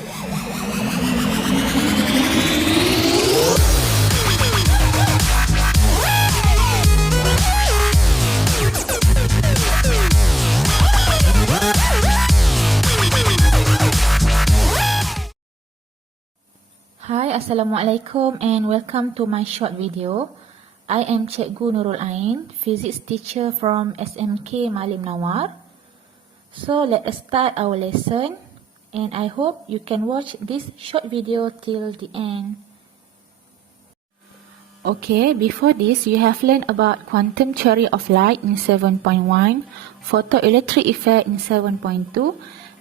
Hi, Assalamualaikum and welcome to my short video. I am Cikgu Nurul Ain, physics teacher from SMK Malim Nawar. So let us start our lesson and I hope you can watch this short video till the end. Okay, before this you have learned about quantum theory of light in 7.1, photoelectric effect in 7.2,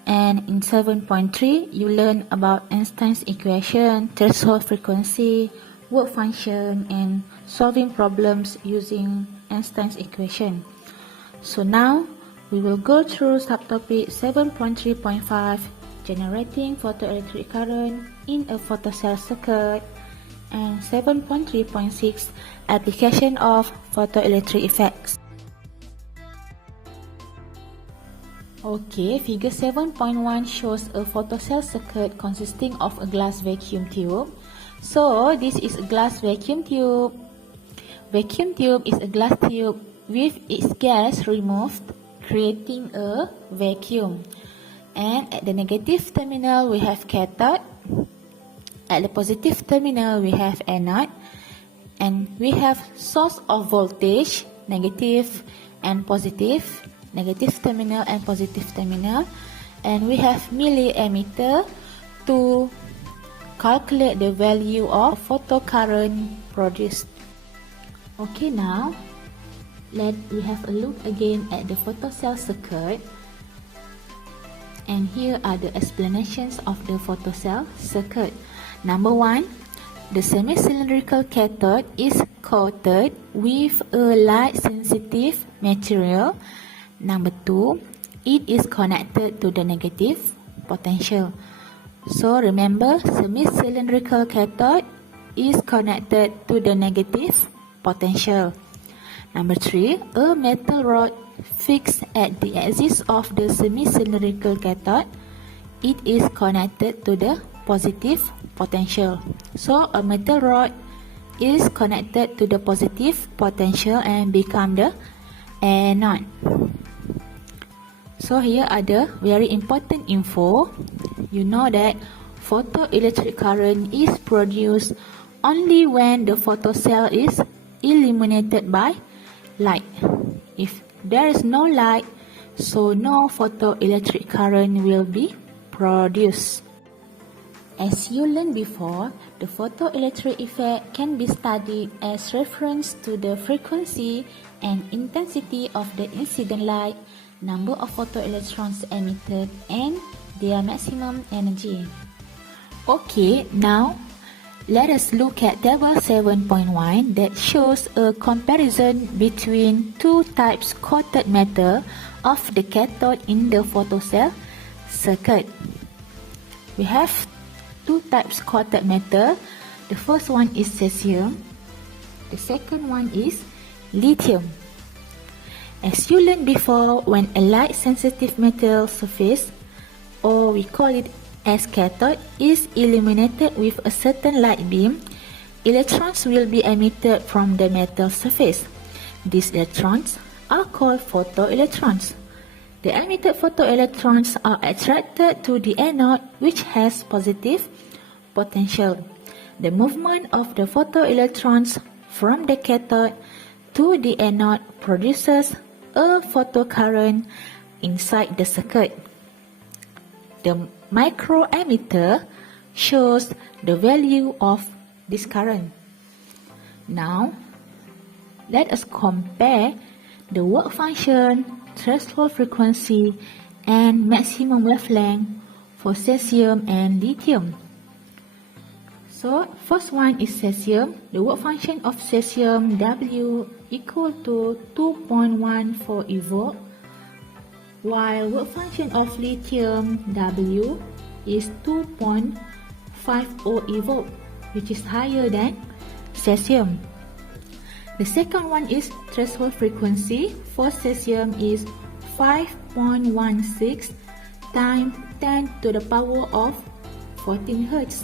and in 7.3, you learn about Einstein's equation, threshold frequency, work function, and solving problems using Einstein's equation. So now, we will go through subtopic 7.3.5, generating photoelectric current in a photocell circuit, and 7.3.6, application of photoelectric effects. Okay, figure 7.1 shows a photocell circuit consisting of a glass vacuum tube. So, this is a glass vacuum tube. Vacuum tube is a glass tube with its gas removed, creating a vacuum. And at the negative terminal, we have cathode. At the positive terminal, we have anode. And we have source of voltage, negative and positive. Negative terminal and positive terminal, and we have milliammeter to calculate the value of photocurrent produced. Okay, now we have a look again at the photocell circuit, and here are the explanations of the photocell circuit. Number 1, the semi-cylindrical cathode is coated with a light-sensitive material. Number 2, it is connected to the negative potential. So remember, semi-cylindrical cathode is connected to the negative potential. Number 3, a metal rod fixed at the axis of the semi-cylindrical cathode, it is connected to the positive potential. So a metal rod is connected to the positive potential and become the anode. So here are the very important info. You know that photoelectric current is produced only when the photocell is illuminated by light. If there is no light, so no photoelectric current will be produced. As you learned before, the photoelectric effect can be studied as reference to the frequency and intensity of the incident light, number of photoelectrons emitted, and their maximum energy. Okay, now let us look at table 7.1 that shows a comparison between two types coated metal of the cathode in the photocell circuit. We have two types coated metal. The first one is cesium. The second one is lithium. As you learned before, when a light-sensitive metal surface, or we call it as cathode, is illuminated with a certain light beam, electrons will be emitted from the metal surface. These electrons are called photoelectrons. The emitted photoelectrons are attracted to the anode, which has positive potential. The movement of the photoelectrons from the cathode to the anode produces a photocurrent inside the circuit. The microammeter shows the value of this current. Now, let us compare the work function, threshold frequency, and maximum wavelength for cesium and lithium. So, first one is cesium. The work function of cesium W equal to 2.14 eV, while work function of lithium W is 2.50 eV, which is higher than cesium. The second one is threshold frequency. For cesium is 5.16 times 10 to the power of 14 Hz,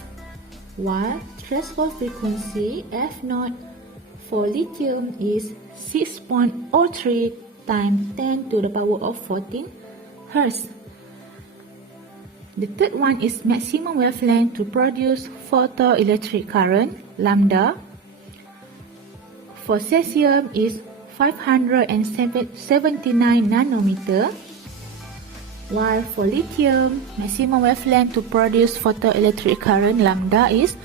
while threshold frequency F0 for lithium is 6.03 times 10 to the power of 14 Hz. The third one is maximum wavelength to produce photoelectric current, lambda. For cesium is 579 nanometer, while for lithium, maximum wavelength to produce photoelectric current, lambda, is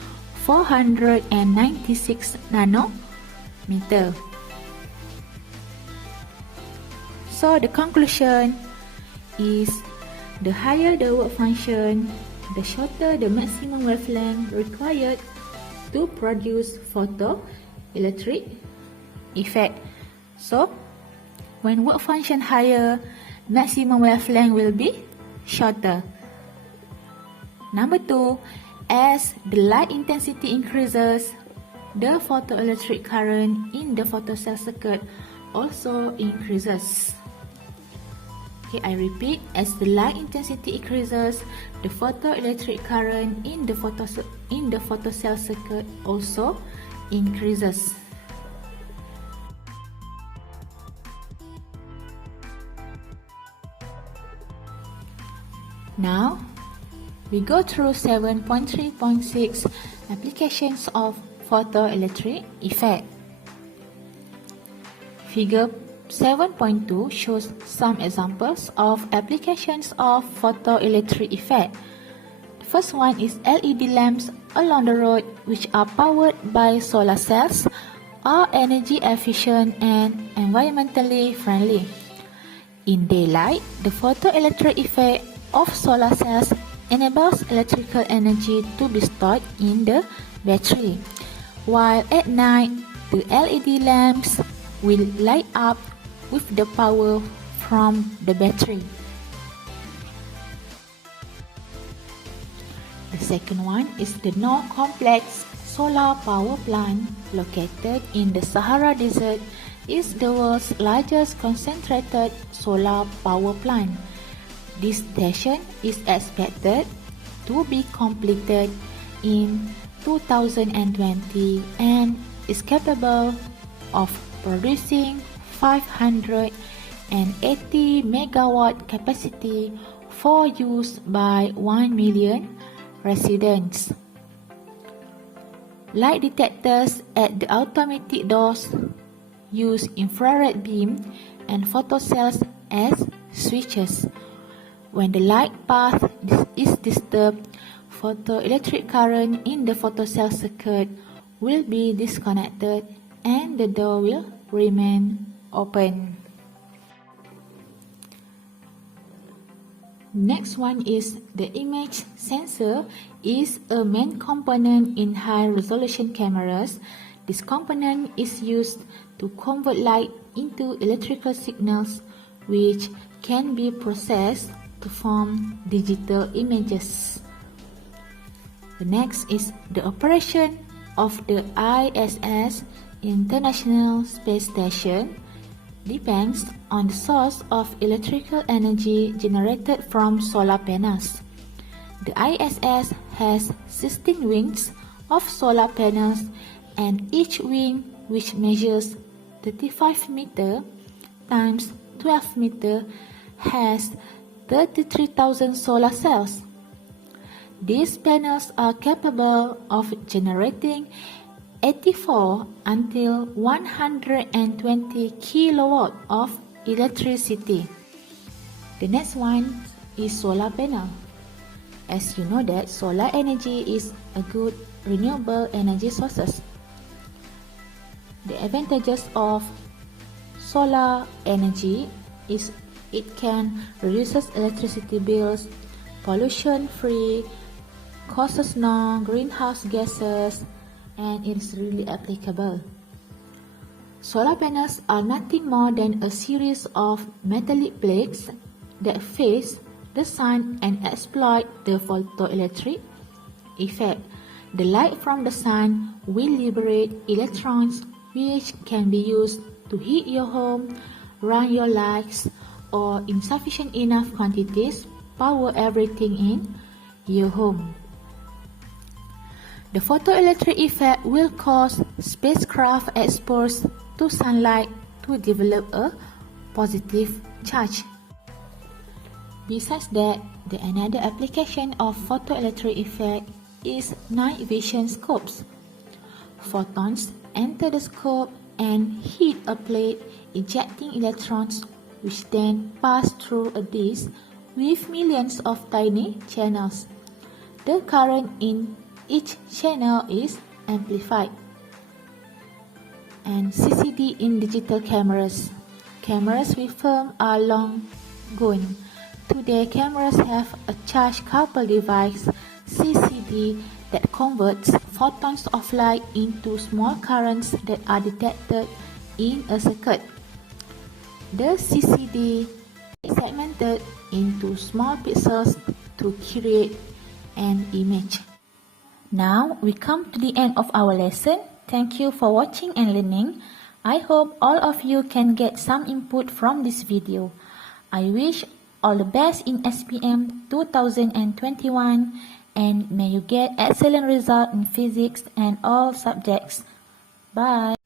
496 nanometer. So the conclusion is the higher the work function, the shorter the maximum wavelength required to produce photoelectric effect. So, when work function higher, maximum wavelength will be shorter. Number 2, as the light intensity increases, the photoelectric current in the photocell circuit also increases. Okay, I repeat, as the light intensity increases, the photoelectric current in the photocell circuit also increases. Now, we go through 7.3.6 applications of photoelectric effect. Figure 7.2 shows some examples of applications of photoelectric effect. The first one is LED lamps along the road which are powered by solar cells, are energy efficient and environmentally friendly. In daylight, the photoelectric effect of solar cells enables electrical energy to be stored in the battery, while at night, the LED lamps will light up with the power from the battery. The second one is the North Complex Solar Power Plant located in the Sahara Desert is the world's largest concentrated solar power plant. This station is expected to be completed in 2020 and is capable of producing 580 megawatt capacity for use by 1 million residents. Light detectors at the automatic doors use infrared beam and photocells as switches. When the light path is disturbed, photoelectric current in the photocell circuit will be disconnected and the door will remain open. Next one is the image sensor is a main component in high-resolution cameras. This component is used to convert light into electrical signals which can be processed to form digital images. The next is the operation of the ISS, International Space Station, depends on the source of electrical energy generated from solar panels. The ISS has 16 wings of solar panels and each wing, which measures 35 meter times 12 meter, has 33,000 solar cells. These panels are capable of generating 84 until 120 kilowatt of electricity. The next one is solar panel. As you know that solar energy is a good renewable energy sources. The advantages of solar energy is it can reduce electricity bills, pollution free, causes no greenhouse gases, and it is really applicable. Solar panels are nothing more than a series of metallic plates that face the sun and exploit the photoelectric effect. The light from the sun will liberate electrons which can be used to heat your home, run your lights, or in sufficient enough quantities, power everything in your home. The photoelectric effect will cause spacecraft exposed to sunlight to develop a positive charge. Besides that, another application of photoelectric effect is night vision scopes. Photons enter the scope and hit a plate, ejecting electrons, which then pass through a disc with millions of tiny channels. The current in each channel is amplified. And CCD in digital cameras. Cameras with film are long gone. Today, cameras have a charge coupled device, CCD, that converts photons of light into small currents that are detected in a circuit. The CCD is segmented into small pixels to create an image. Now we come to the end of our lesson. Thank you for watching and learning. I hope all of you can get some input from this video. I wish all the best in SPM 2021 and may you get excellent result in physics and all subjects. Bye.